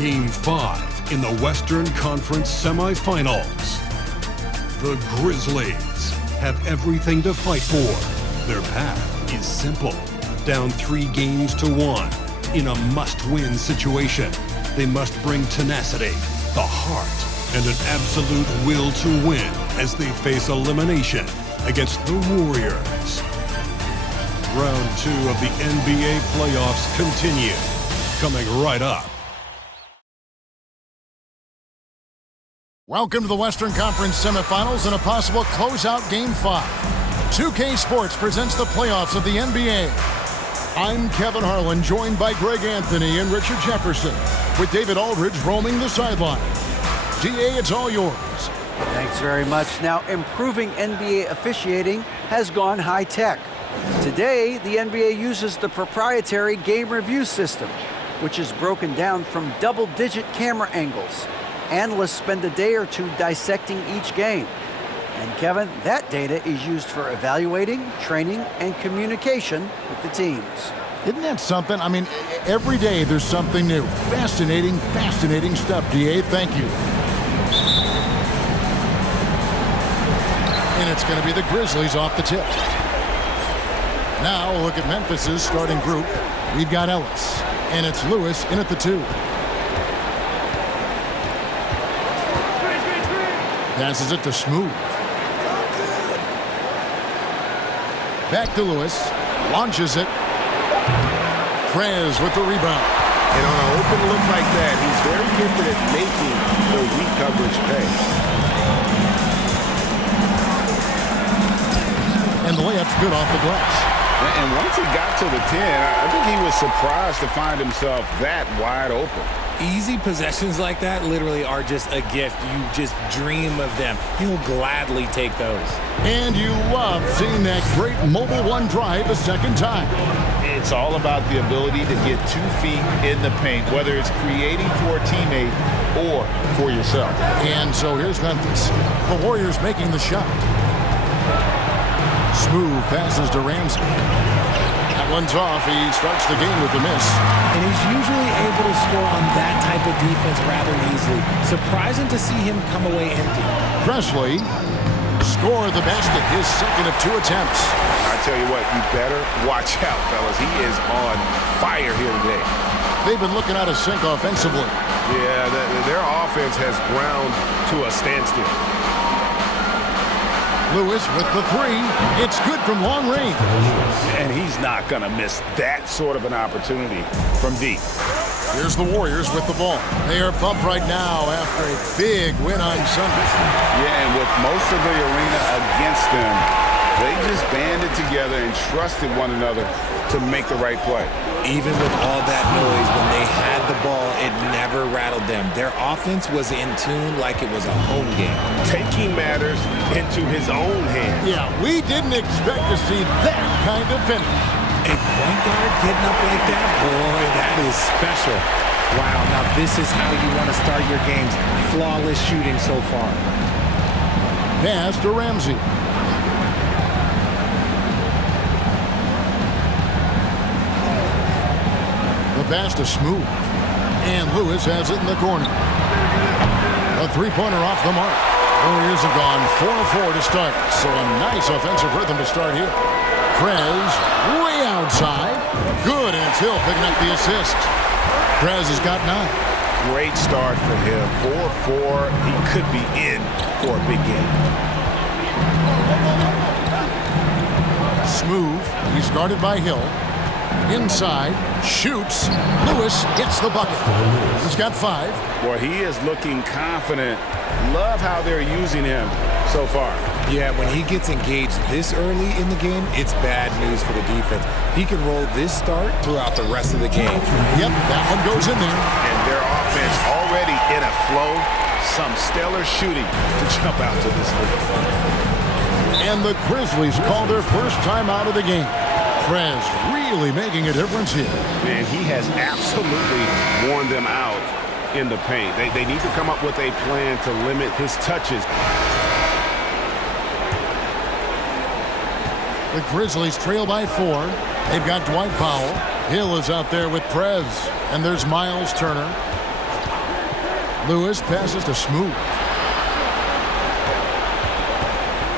Game 5 in the Western Conference semifinals. The Grizzlies have everything to fight for. Their path is simple. Down 3 games to 1 in a must-win situation. They must bring tenacity, the heart, and an absolute will to win as they face elimination against the Warriors. Round 2 of the NBA playoffs continue. Coming right up. Welcome to the Western Conference semifinals and a possible closeout Game 5. 2K Sports presents the playoffs of the NBA. I'm Kevin Harlan, joined by Greg Anthony and Richard Jefferson, with David Aldridge roaming the sideline. DA, it's all yours. Thanks very much. Now, improving NBA officiating has gone high-tech. Today, the NBA uses the proprietary game review system, which is broken down from double-digit camera angles. Analysts spend a day or two dissecting each game. And Kevin, that data is used for evaluating, training, and communication with the teams. Isn't that something? I mean, every day there's something new. Fascinating, fascinating stuff, DA. Thank you. And it's going to be the Grizzlies off the tip. Now, we'll look at Memphis's starting group. We've got Ellis, and it's Lewis in at the 2. Passes it to Smooth. Back to Lewis. Launches it. Prez with the rebound. And on an open look like that, he's very gifted at making the weak coverage pay. And the layup's good off the glass. And once he got to the 10, I think he was surprised to find himself that wide open. Easy possessions like that literally are just a gift. You just dream of them. He'll gladly take those. And you love seeing that great Mobile One drive a second time. It's all about the ability to get 2 feet in the paint, whether it's creating for a teammate or for yourself. And so here's Memphis. The Warriors making the shot. Smooth passes to Ramsey. That one's off. He starts the game with the miss. And he's usually able to score on that type of defense rather easily. Surprising to see him come away empty. Presley scored the basket, his second of 2 attempts. I tell you what, you better watch out, fellas. He is on fire here today. They've been looking out of sync offensively. Yeah, their offense has ground to a standstill. Lewis with the 3. It's good from long range. And he's not going to miss that sort of an opportunity from deep. Here's the Warriors with the ball. They are pumped right now after a big win on Sunday. Yeah, and with most of the arena against them, they just banded together and trusted one another to make the right play. Even with all that noise, when they had the ball, it never rattled them. Their offense was in tune like it was a home game. Taking matters into his own hands. Yeah, we didn't expect to see that kind of finish. A point guard getting up like that, boy, that is special. Wow, now this is how you want to start your games. Flawless shooting so far. Pass to Ramsey. The pass to Smooth. And Lewis has it in the corner. A 3-pointer off the mark. Warriors have gone 4-4 to start. So a nice offensive rhythm to start here. Prez way outside. Good, and it's Hill picking up the assist. Prez has got 9. Great start for him. 4-4. He could be in for a big game. Smooth. He's guarded by Hill. Inside, shoots. Lewis gets the bucket. He's got 5. Boy, he is looking confident. Love how they're using him so far. Yeah, when he gets engaged this early in the game, it's bad news for the defense. He can roll this start throughout the rest of the game. Yep, that one goes in there. And their offense already in a flow. Some stellar shooting to jump out to this lead. And the Grizzlies call their first time out of the game. Prez really making a difference here. Man, he has absolutely worn them out in the paint. They need to come up with a plan to limit his touches. The Grizzlies trail by 4. They've got Dwight Powell. Hill is out there with Prez. And there's Miles Turner. Lewis passes to Smooth.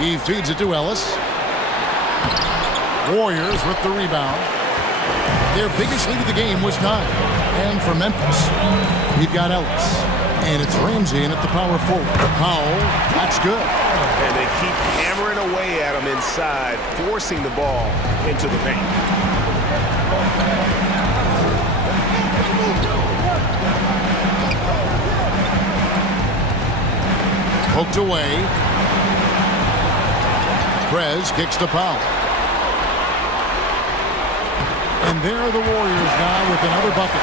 He feeds it to Ellis. Warriors with the rebound. Their biggest lead of the game was 9. And for Memphis, we've got Ellis. And it's Ramsey in at the power forward. Powell, that's good. And they keep hammering away at him inside, forcing the ball into the paint. Poked away. Prez kicks to Powell. And there are the Warriors now with another bucket.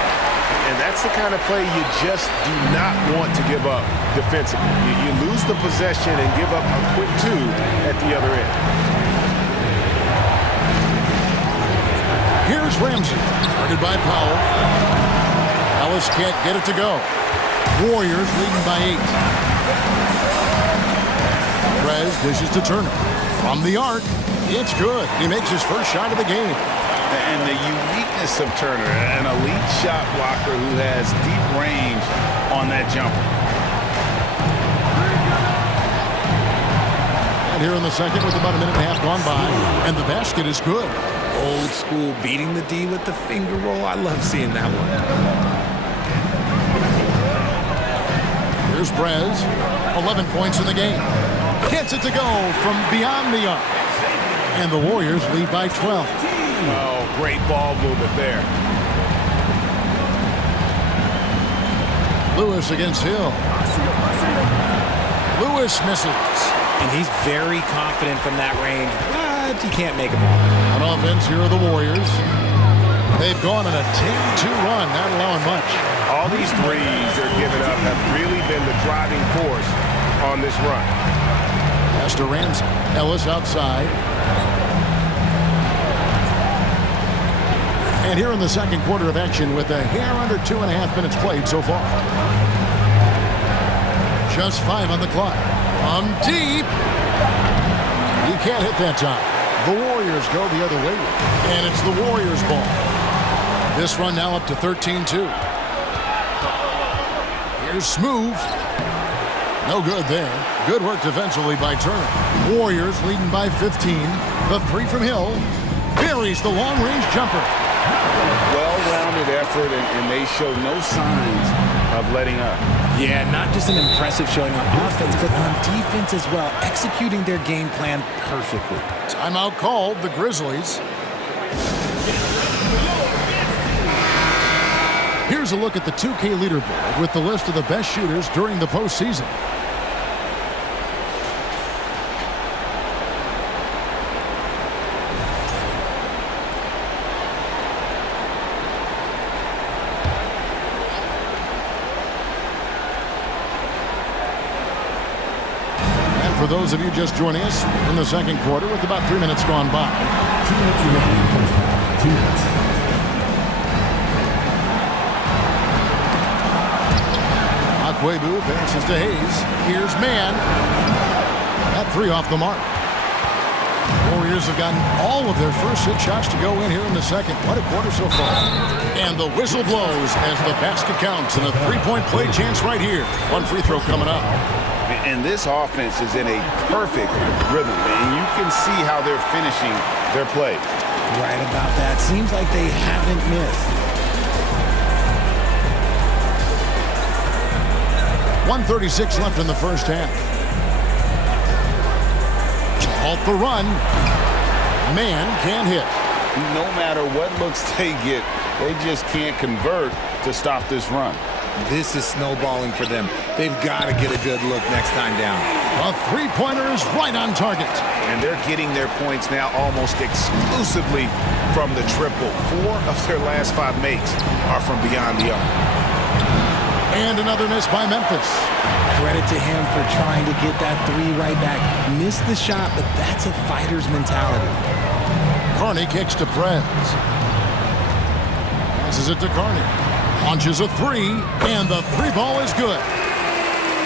And that's the kind of play you just do not want to give up defensively. You lose the possession and give up a quick 2 at the other end. Here's Ramsey, guarded by Powell. Ellis can't get it to go. Warriors leading by 8. Prez dishes to Turner. From the arc, it's good. He makes his first shot of the game. And the uniqueness of Turner, an elite shot blocker who has deep range on that jumper. And here in the second with about a minute and a half gone by, and the basket is good. Old school beating the D with the finger roll. I love seeing that one. Here's Prez, 11 points in the game. Gets it to go from beyond the arc. And the Warriors lead by 12. Oh, great ball movement there. Lewis against Hill. Lewis misses. And he's very confident from that range, but you can't make him all. On offense, here are the Warriors. They've gone on a 10-2 run, not allowing much. All these threes they're giving up have really been the driving force on this run. Pass to Ramsey. Ellis outside. And here in the second quarter of action with a hair under 2.5 minutes played so far. Just 5 on the clock. From deep. He can't hit that time. The Warriors go the other way. And it's the Warriors' ball. This run now up to 13-2. Here's Smooth. No good there. Good work defensively by Turner. Warriors leading by 15. The 3 from Hill. Buries the long-range jumper. Well-rounded effort, and they show no signs of letting up. Yeah, not just an impressive showing on offense, but on defense as well, executing their game plan perfectly. Timeout called, the Grizzlies. Here's a look at the 2K leaderboard with the list of the best shooters during the postseason. For those of you just joining us in the second quarter with about 3 minutes gone by. 2 minutes remaining in the first half. 2 minutes. Akwebu passes to Hayes. Here's Mann. That 3 off the mark. Warriors have gotten all of their first 6 shots to go in here in the second. What a quarter so far. And the whistle blows as the basket counts and a 3-point play chance right here. 1 free throw coming up. And this offense is in a perfect rhythm, and you can see how they're finishing their play. Right about that. Seems like they haven't missed. 1:36 left in the first half. To halt the run. Man can't hit. No matter what looks they get, they just can't convert to stop this run. This is snowballing for them. They've got to get a good look next time down. A 3-pointer is right on target. And they're getting their points now almost exclusively from the triple. 4 of their last 5 makes are from beyond the arc. And another miss by Memphis. Credit to him for trying to get that 3 right back. Missed the shot, but that's a fighter's mentality. Carney kicks to Prez. Passes it to Carney. Launches a 3, and the 3 ball is good.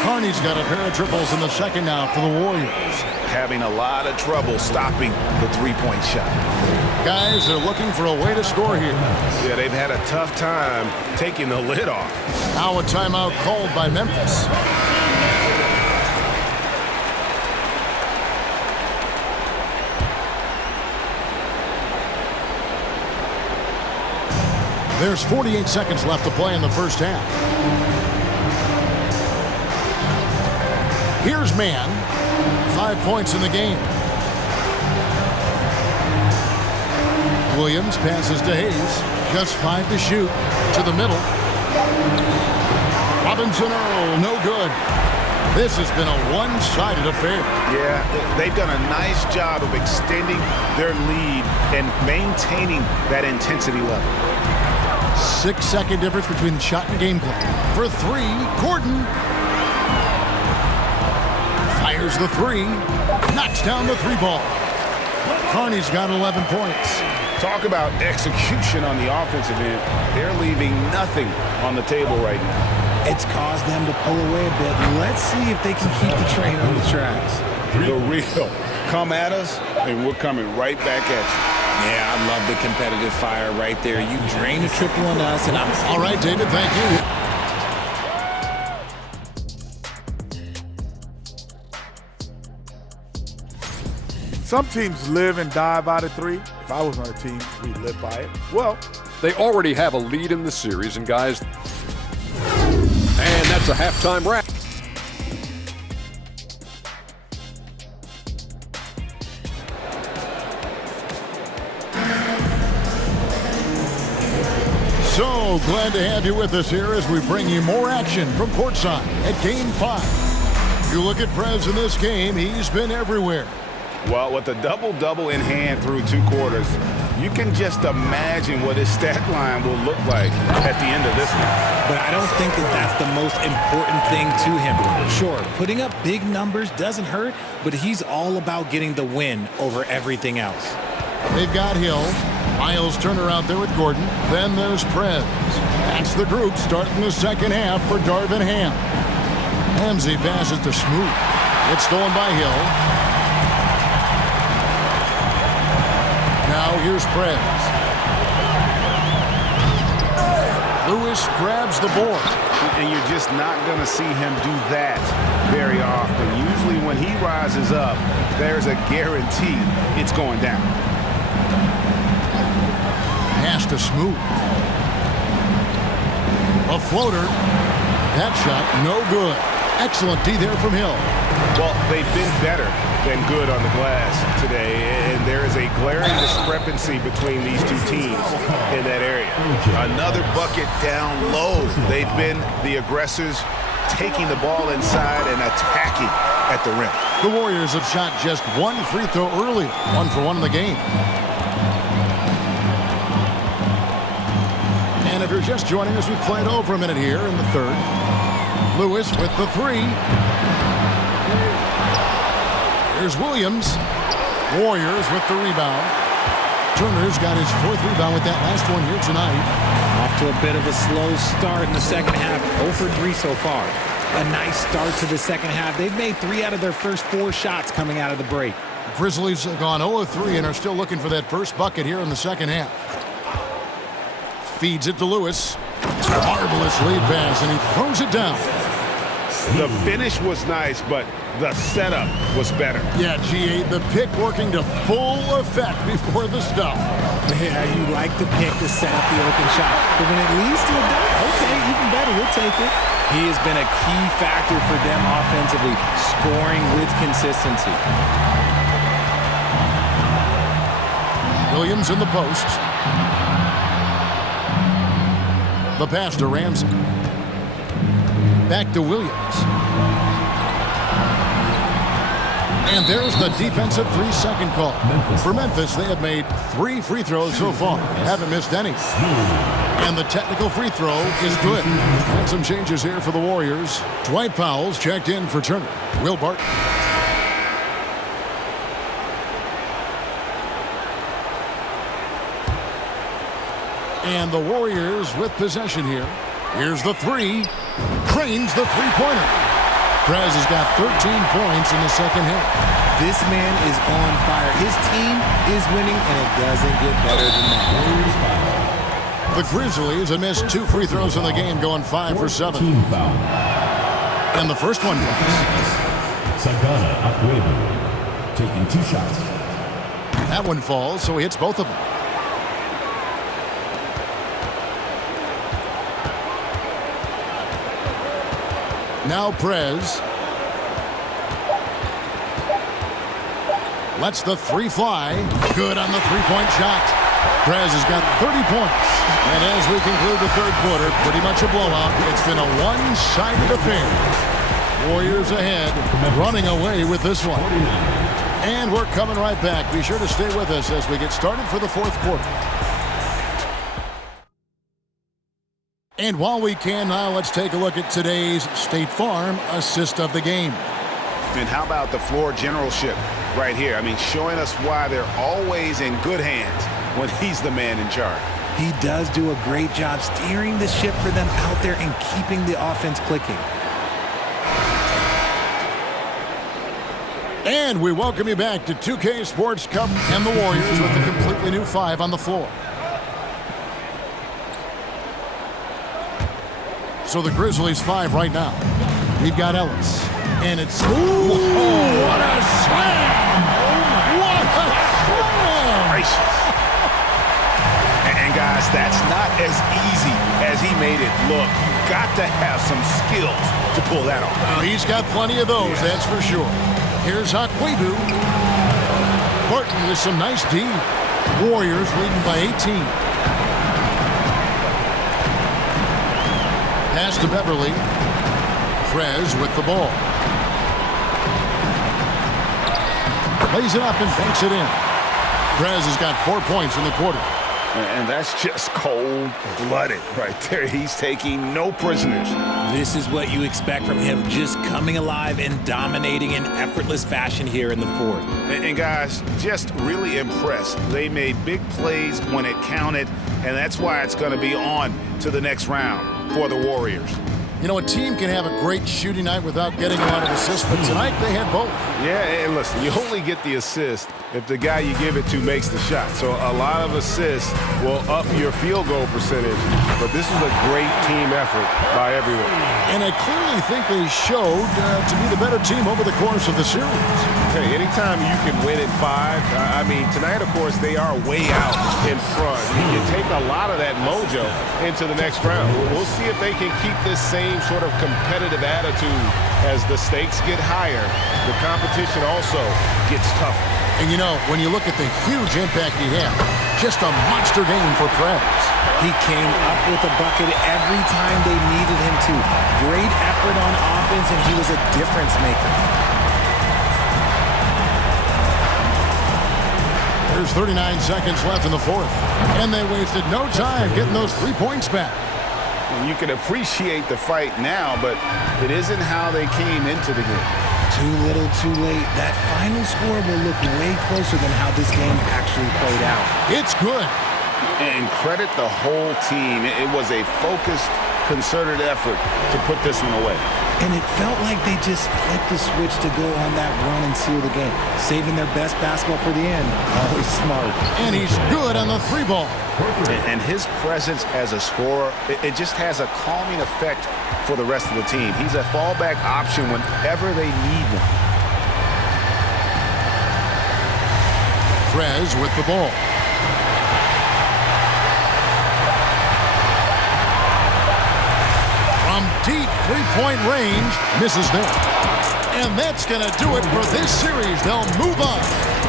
Carney's got a pair of triples in the second now for the Warriors. Having a lot of trouble stopping the three-point shot. Guys, they're looking for a way to score here. Yeah, they've had a tough time taking the lid off. Now a timeout called by Memphis. There's 48 seconds left to play in the first half. Here's Mann. 5 points in the game. Williams passes to Hayes. Just 5 to shoot. To the middle. Robinson Earl, no good. This has been a one-sided affair. Yeah, they've done a nice job of extending their lead and maintaining that intensity level. 6-second difference between the shot and game clock. For three, Gordon. Fires the three. Knocks down the three ball. Carney's got 11 points. Talk about execution on the offensive end. They're leaving nothing on the table right now. It's caused them to pull away a bit. Let's see if they can keep the train on the tracks. The real come at us, and we're coming right back at you. Yeah, I love the competitive fire right there. You drain a triple on us, and I'm... All right, David, thank you. Some teams live and die by the three. If I was on a team, we'd live by it. Well, they already have a lead in the series, and guys, and that's a halftime wrap. So glad to have you with us here as we bring you more action from courtside at Game 5. You look at Prez in this game, he's been everywhere. Well, with a double-double in hand through 2 quarters, you can just imagine what his stat line will look like at the end of this one. But I don't think that that's the most important thing to him. Sure, putting up big numbers doesn't hurt, but he's all about getting the win over everything else. They've got Hill. Miles Turner out there with Gordon. Then there's Prez. That's the group starting the second half for Darvin Ham. Hamzy passes to Smoot. It's stolen by Hill. Now here's Prez. Lewis grabs the board. And you're just not going to see him do that very often. Usually when he rises up, there's a guarantee it's going down. Pass to Smoot. A floater. That shot, no good. Excellent D there from Hill. Well, they've been better than good on the glass today, and there is a glaring discrepancy between these two teams in that area. Another bucket down low. They've been the aggressors, taking the ball inside and attacking at the rim. The Warriors have shot just 1 free throw earlier, 1 for 1 in the game. And if you're just joining us, we played over a minute here in the third. Lewis with the three. Here's Williams. Warriors with the rebound. Turner's got his 4th rebound with that last one here tonight. Off to a bit of a slow start in the second half. 0 for 3 so far. A nice start to the second half. They've made 3 out of their first 4 shots coming out of the break. Grizzlies have gone 0 of 3 and are still looking for that first bucket here in the second half. Feeds it to Lewis. Marvelous lead pass, and he throws it down. The finish was nice, but the setup was better. Yeah, G8, the pick working to full effect before the stuff. Yeah, you like the pick to set up the open shot. But when it leads to a dunk, okay, even better, we'll take it. He has been a key factor for them offensively, scoring with consistency. Williams in the post. The pass to Ramsey. Back to Williams. And there's the defensive 3-second call. For Memphis, they have made 3 free throws so far. Haven't missed any. And the technical free throw is good. And some changes here for the Warriors. Dwight Powell's checked in for Turner. Will Barton. And the Warriors with possession here. Here's the three. Cranes the three-pointer. Prez has got 13 points in the second half. This man is on fire. His team is winning, and it doesn't get better than that. The Grizzlies have missed 2 free throws in the game, going 5 for 7. Team foul. And the first one goes. Taking 2 shots. That one falls, so he hits both of them. Now Prez lets the 3 fly. Good on the 3-point shot. Prez has got 30 points. And as we conclude the third quarter, pretty much a blowout. It's been a one-sided affair. Warriors ahead, running away with this one. And we're coming right back. Be sure to stay with us as we get started for the fourth quarter. And while we can now, let's take a look at today's State Farm assist of the game. And how about the floor generalship right here? I mean, showing us why they're always in good hands when he's the man in charge. He does do a great job steering the ship for them out there and keeping the offense clicking. And we welcome you back to 2K Sports Cup and the Warriors with a completely new 5 on the floor. So the Grizzlies 5 right now. We've got Ellis. And it's... Ooh, what a slam! What a slam! Gracious. And guys, that's not as easy as he made it look. You've got to have some skills to pull that off. Well, he's got plenty of those, that's for sure. Here's Akwebu. Burton with some nice D. Warriors leading by 18. Pass to Beverly. Prez with the ball. Lays it up and banks it in. Prez has got 4 points in the quarter. And that's just cold-blooded right there. He's taking no prisoners. This is what you expect from him, just coming alive and dominating in effortless fashion here in the fourth. And guys, just really impressed. They made big plays when it counted, and that's why it's going to be on to the next round for the Warriors. You know, a team can have a great shooting night without getting a lot of assists, but tonight they had both. Yeah, and listen, you only get the assist if the guy you give it to makes the shot. So a lot of assists will up your field goal percentage, but this is a great team effort by everyone. And I clearly think they showed to be the better team over the course of the series. Hey, anytime you can win in 5, I mean, tonight, of course, they are way out in front. You can take a lot of that mojo into the next round. We'll see if they can keep this same sort of competitive attitude as the stakes get higher. The competition also gets tougher. And you know, when you look at the huge impact he had, just a monster game for Prez. He came up with a bucket every time they needed him to. Great effort on offense, and he was a difference maker. There's 39 seconds left in the fourth, and they wasted no time getting those 3 points back. And you can appreciate the fight now, but it isn't how they came into the game. Too little, too late. That final score will look way closer than how this game actually played out. It's good. And credit the whole team. It was a focused, concerted effort to put this one away. And it felt like they just flipped the switch to go on that run and seal the game, saving their best basketball for the end. Always smart. And he's good on the 3 ball. And his presence as a scorer, it just has a calming effect for the rest of the team. He's a fallback option whenever they need one. Prez with the ball. From deep 3-point range, misses there. And that's going to do it for this series. They'll move on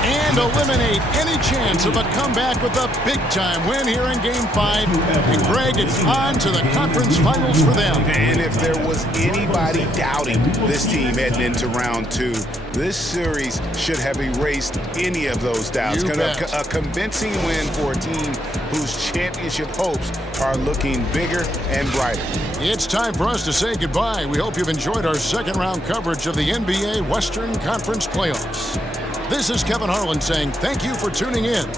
and eliminate any chance of a comeback with a big-time win here in Game 5. And Greg, it's on to the conference finals for them. And if there was anybody doubting this team heading into round 2, this series should have erased any of those doubts. A convincing win for a team whose championship hopes are looking bigger and brighter. It's time for us to say goodbye. We hope you've enjoyed our second-round coverage of the NBA Western Conference Playoffs. This is Kevin Harlan saying thank you for tuning in.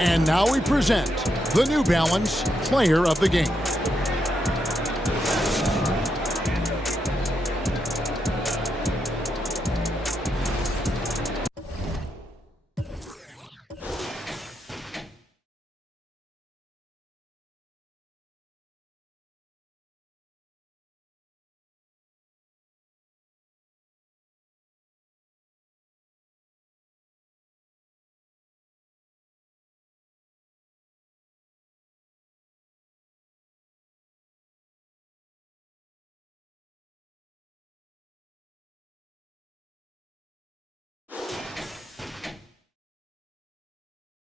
And now we present the New Balance Player of the Game.